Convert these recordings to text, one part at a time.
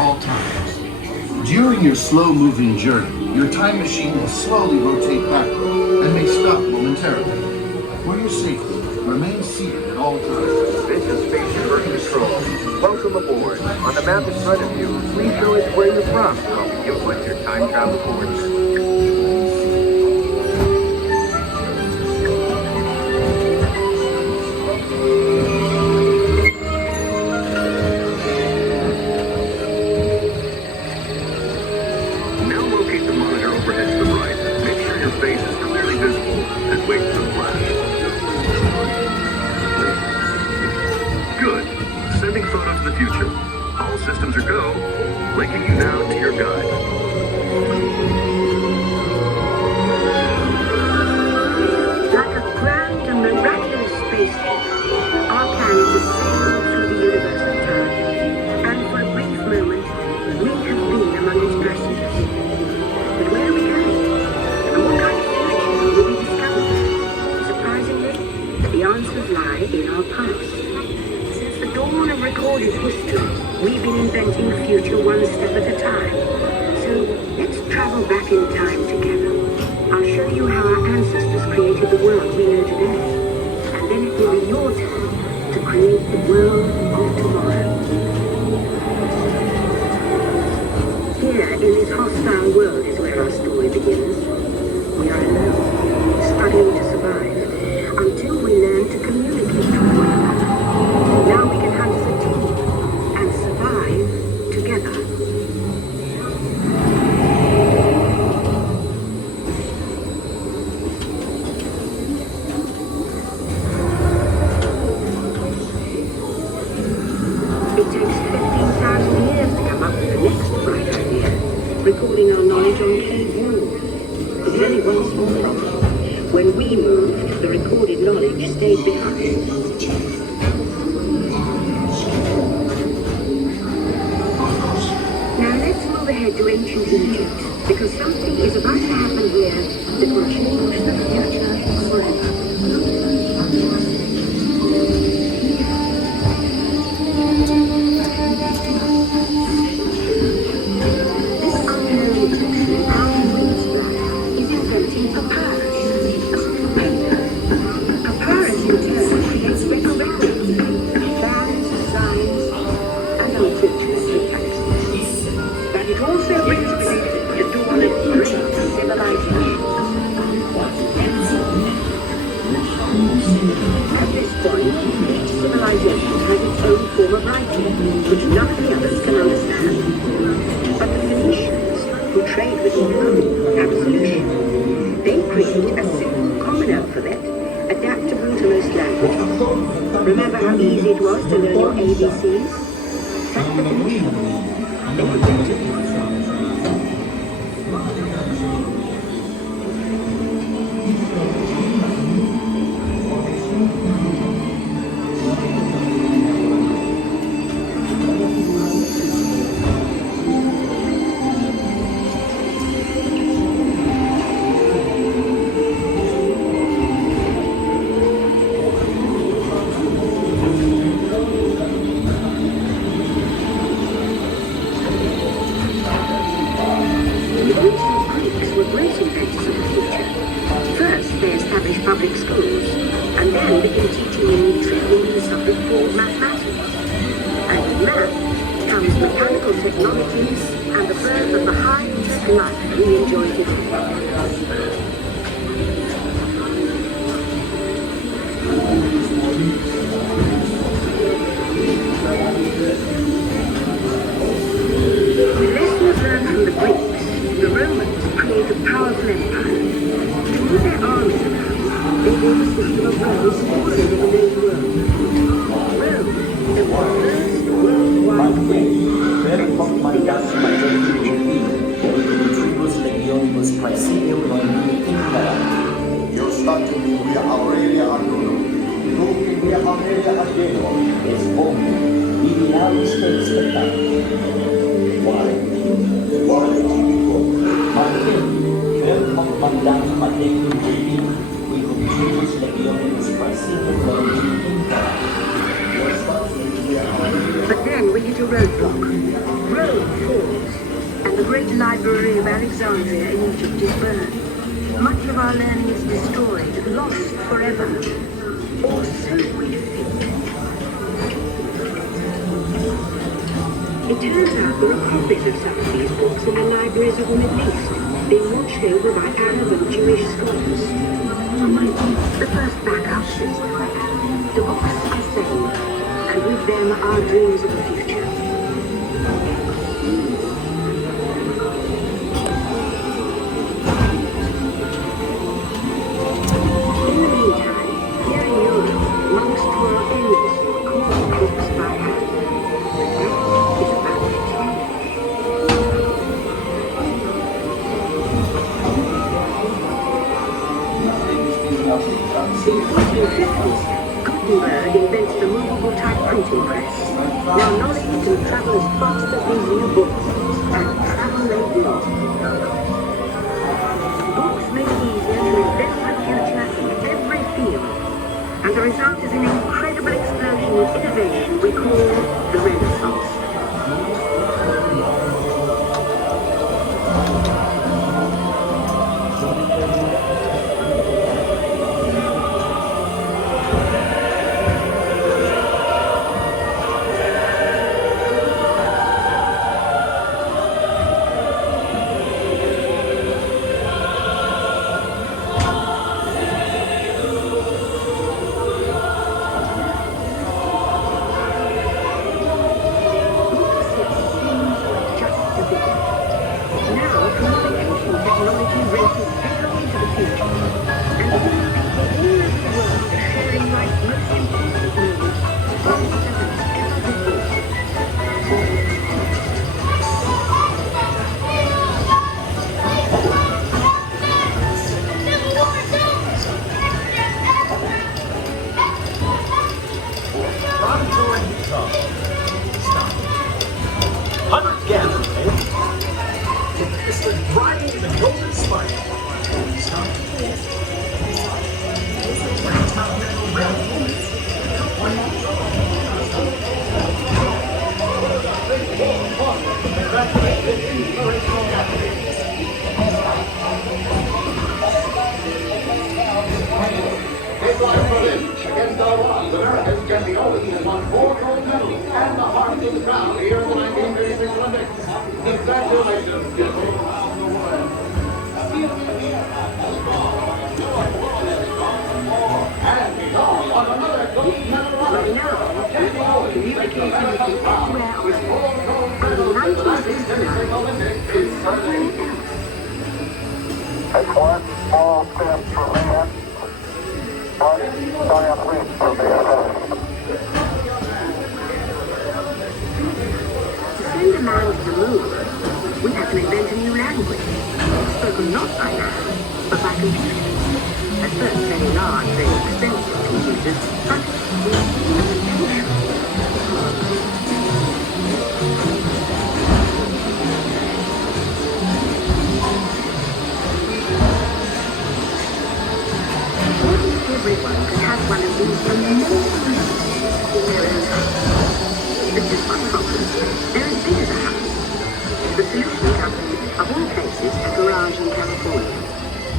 all times. During your slow-moving journey, your time machine will slowly rotate backward and may stop momentarily. For your safety, remain seated at all times. This is Spaceship Earth Control. Welcome aboard. On the map in front of you, please show us where you're from, helping you with your time travel coordinates. Now locate the monitor overhead to the right. Make sure your face is clearly visible and wait for the flash. Good. Sending photo to the future. All systems are go. Linking you now to your guide. Like a grand and miraculous spaceship, our planet is sailing through the universe of time. And for a brief moment, we have been among its passengers. But where are we going? And what kind of future will we discover there? Surprisingly, the answers lie in our past. Since the dawn of recorded history, we've been inventing the future one step at a time. So let's travel back in time together. I'll show you how our ancestors created the world we know today. And then it will be your turn to create the world of tomorrow. Here, in this hostile world, is where our story begins. We are alone, struggling to survive, until we learn to communicate with one another. Now we can hunt as a team and survive together. It takes 15,000 years to come up with the next bright idea, recording our knowledge on cave walls. But there's only one small problem. When we moved, the recorded knowledge stayed behind. Now let's move ahead to ancient Egypt, because something is about to happen here that will change the future forever. This unknown Egyptian Alpha's blood is inventing papyrus, a sort of paper. Papyrus in turn creates records, plans, signs, and unfortunately taxes. But it also brings with it the dawn of great civilization. At this point, each civilization has its own form of writing, which none of the others can understand. But the Phoenicians, who trade with the world, have a solution. They create a simple common alphabet, adaptable to most languages. Remember how easy it was to learn your ABCs? That's the Phoenicians. They protected it. Public schools, and then begin teaching in intriguing philosophic called mathematics. And with math comes mechanical technologies and the birth of the high-tech life we enjoy today. With lessons learned from the Greeks, the Romans created a powerful empire. To move their armies around, they built a system of roads all over the known world. Rome is the first worldwide way. Per mandas major tribus legionibus praesidium non impera. You're starting via Aurelia Arduino. Moving via Aurelia Arduino is home. Divinabis expectatus. Why? Why typical? Martin, per mandas major tribus legionibus praesidium non impera. But then we hit a roadblock. Rome The great library of Alexandria in Egypt is burned. Much of our learning is destroyed, lost forever. Or so we think. It turns out there are copies of some of these books in the libraries of the Middle East, being watched over by Arab and Jewish scholars. The first backup is the books are saved, and with them our dreams of the future. In the meantime, here in Europe, monks toil endlessly, cooking books by hand. That is about it. In the 1450s, Gutenberg invents the movable type printing press. Now knowledge can travel as fast as these new books, and travel they will. Books make it easier to invent the future in every field, and the result is an incredible explosion of innovation we call the Renaissance.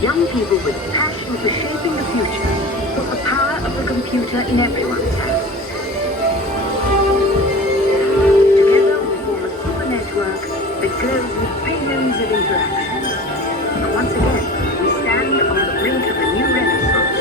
Young people with passion for shaping the future put the power of the computer in everyone's hands. Together we form a super network that glows with billions of interactions. And once again, we stand on the brink of a new renaissance.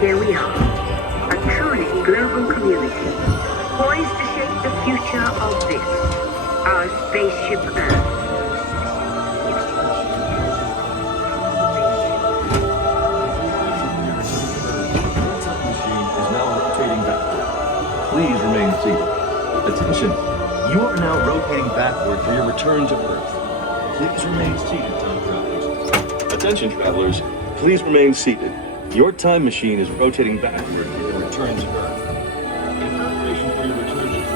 Here we are, a truly global community, poised to shape the future of this, our Spaceship Earth. Machine is now rotating backward. Please remain seated. Attention, You are now rotating backward for your return to Earth. Please remain seated, time travelers. Attention, travelers. Please remain seated. Your time machine is rotating backward for your return to Earth. In preparation for your return to Earth.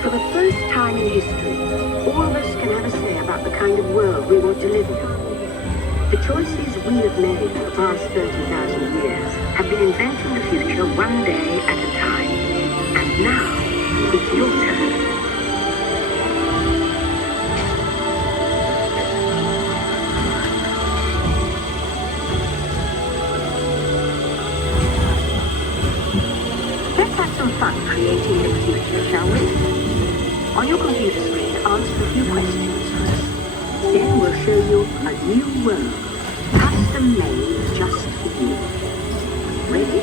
For the first time in history, all of us can have a say about the kind of world we want to live in. The choices we have made for the past 30,000 years have been inventing the future one day at a time. And now, it's your turn. Let's have some fun creating the future, shall we? On your computer screen, answer a few questions first. Then we'll show you a new world, custom made just for you. Ready?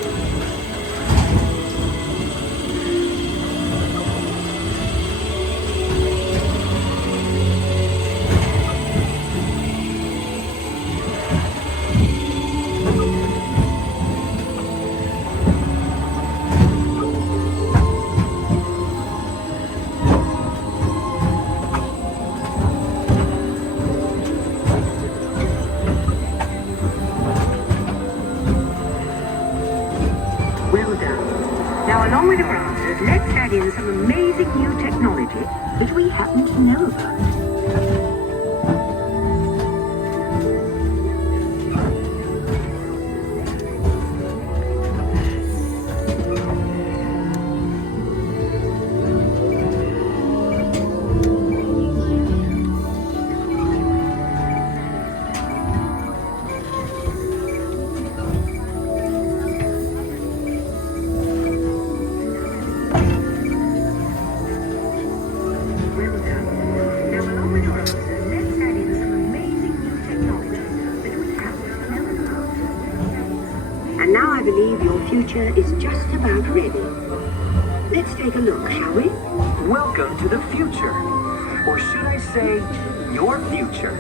Well done. Now, along with the browsers, let's add in some amazing new technology which we happen to know about. And now I believe your future is just about ready. Let's take a look, shall we? Welcome to the future. Or should I say, your future.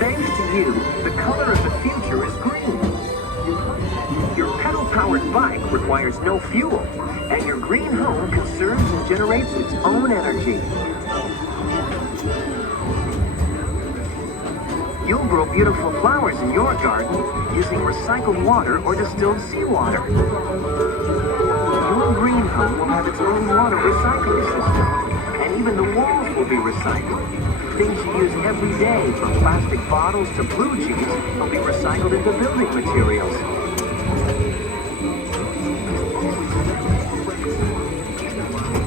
Thanks to you, the color of the future is green. Your pedal-powered bike requires no fuel, and your green home conserves and generates its own energy. You'll grow beautiful flowers in your garden using recycled water or distilled seawater. Your green home will have its own water recycling system, and even the walls will be recycled. Things you use every day, from plastic bottles to blue jeans, will be recycled into building materials.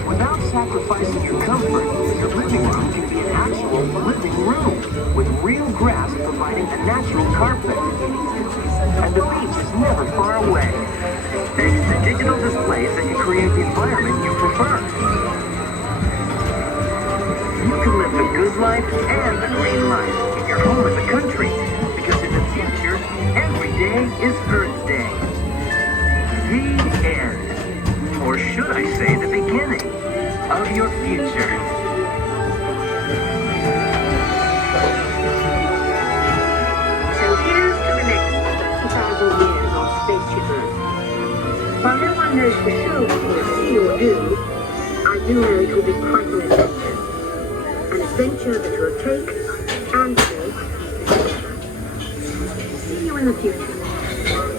Without sacrificing your comfort, your living room can be an actual living room, with real grass providing a natural carpet. And the beach is never far away, thanks to digital displays that can create the environment you prefer. You can live the good life and the green life in your home in the country, because in the future, every day is Earth Day. The end. Or should I say the beginning of your future. So here's to the next 30,000 years on Spaceship Earth. While no one knows for sure what we'll see or do, I do know it will be quite an adventure. An adventure that will take and take. See you in the future.